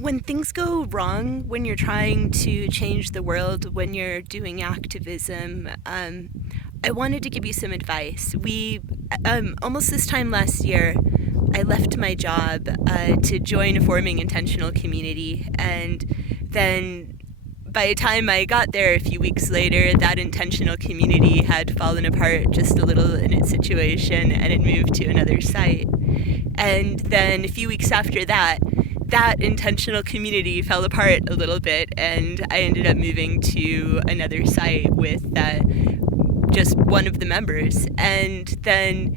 when things go wrong, when you're trying to change the world, when you're doing activism, I wanted to give you some advice. Almost this time last year, I left my job to join a forming intentional community, and then by the time I got there a few weeks later, that intentional community had fallen apart just a little in its situation and had moved to another site. And then a few weeks after that, that intentional community fell apart a little bit, and I ended up moving to another site with just one of the members. And then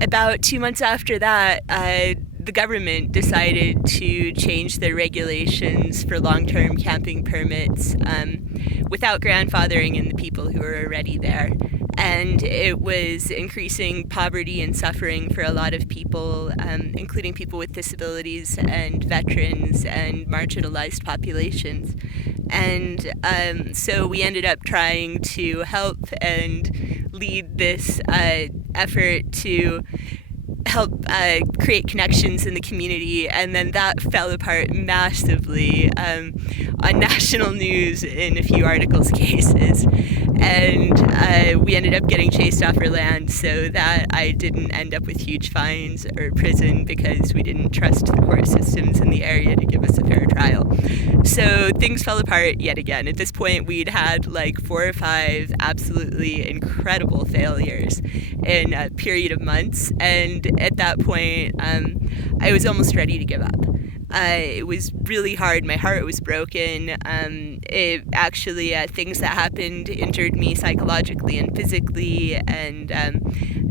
about 2 months after that, the government decided to change their regulations for long-term camping permits without grandfathering in the people who were already there. And it was increasing poverty and suffering for a lot of people, including people with disabilities and veterans and marginalized populations. And so we ended up trying to help and lead this effort to help create connections in the community, and then that fell apart massively on national news in a few articles cases, and we ended up getting chased off our land so that I didn't end up with huge fines or prison because we didn't trust the court systems in the area to give us a fair trial. So things fell apart yet again. At this point, we'd had like 4 or 5 absolutely incredible failures in a period of months, and at that point, I was almost ready to give up. It was really hard. My heart was broken. It actually, things that happened injured me psychologically and physically, and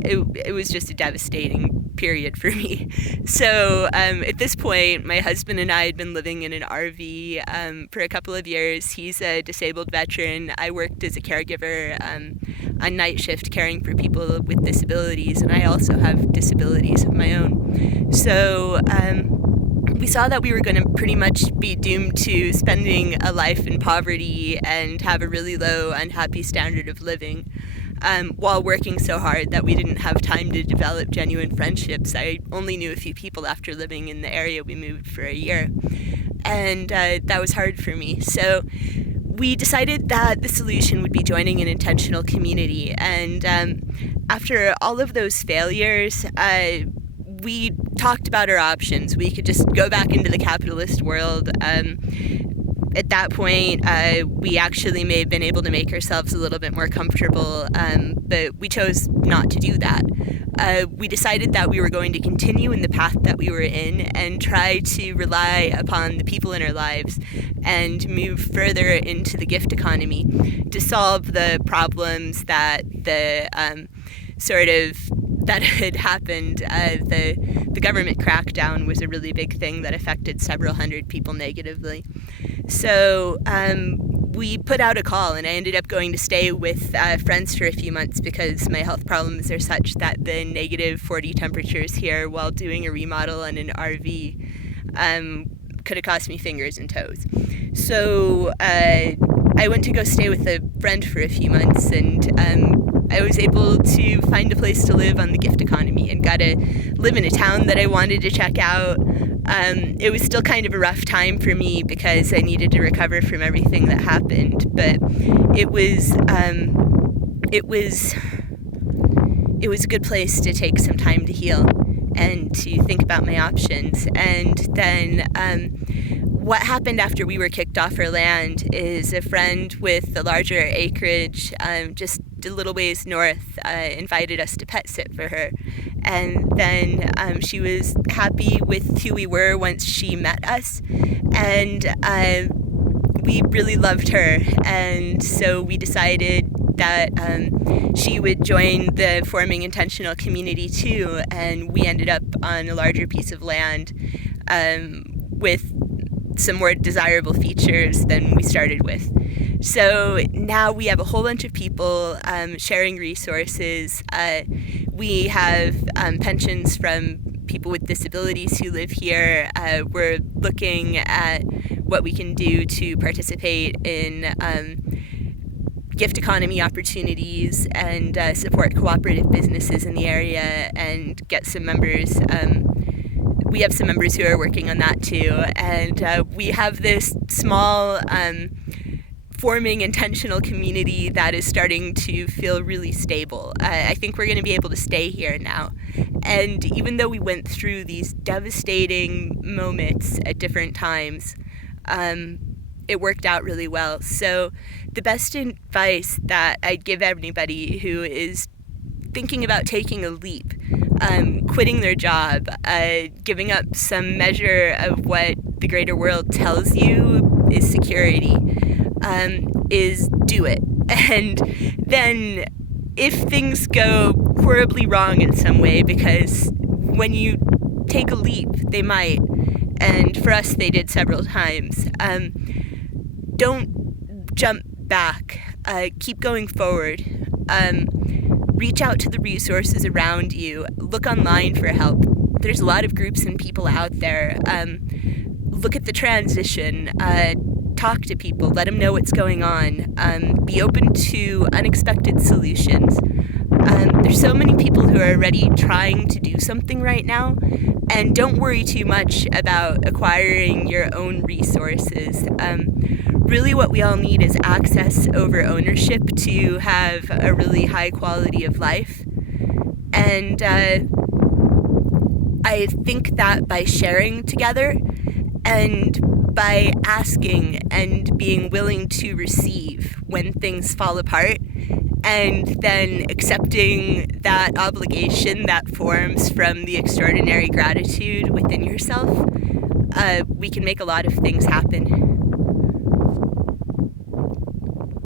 it was just a devastating period for me. So at this point, my husband and I had been living in an RV for a couple of years. He's a disabled veteran. I worked as a caregiver on night shift caring for people with disabilities, and I also have disabilities of my own. So we saw that we were going to pretty much be doomed to spending a life in poverty and have a really low, unhappy standard of living while working so hard that we didn't have time to develop genuine friendships. I only knew a few people after living in the area we moved for a year, and that was hard for me. So we decided that the solution would be joining an intentional community, and after all of those failures, we talked about our options. We could just go back into the capitalist world. At that point, we actually may have been able to make ourselves a little bit more comfortable, but we chose not to do that. We decided that we were going to continue in the path that we were in and try to rely upon the people in our lives and move further into the gift economy to solve the problems that that had happened. The government crackdown was a really big thing that affected several hundred people negatively. So we put out a call, and I ended up going to stay with friends for a few months because my health problems are such that the negative 40 temperatures here while doing a remodel in an RV could have cost me fingers and toes. So I went to go stay with a friend for a few months, and I was able to find a place to live on the gift economy and got to live in a town that I wanted to check out. It was still kind of a rough time for me because I needed to recover from everything that happened, but it was a good place to take some time to heal and to think about my options. And then what happened after we were kicked off our land is a friend with a larger acreage just a little ways north invited us to pet sit for her. And then she was happy with who we were once she met us, and we really loved her. And so we decided that she would join the forming intentional community too, and we ended up on a larger piece of land with some more desirable features than we started with. So now we have a whole bunch of people sharing resources. We have pensions from people with disabilities who live here. We're looking at what we can do to participate in gift economy opportunities and support cooperative businesses in the area and get some members we have some members who are working on that too, and we have this small forming intentional community that is starting to feel really stable. I think we're going to be able to stay here now. And even though we went through these devastating moments at different times, it worked out really well. So the best advice that I'd give anybody who is thinking about taking a leap, quitting their job, giving up some measure of what the greater world tells you is security, is do it. And then if things go horribly wrong in some way, because when you take a leap, they might, and for us they did several times, don't jump back. Keep going forward. Reach out to the resources around you. Look online for help. There's a lot of groups and people out there. Look at the transition. Talk to people. Let them know what's going on. Be open to unexpected solutions. There's so many people who are already trying to do something right now, and don't worry too much about acquiring your own resources. Really what we all need is access over ownership to have a really high quality of life. And I think that by sharing together and by asking and being willing to receive when things fall apart, and then accepting that obligation that forms from the extraordinary gratitude within yourself, we can make a lot of things happen.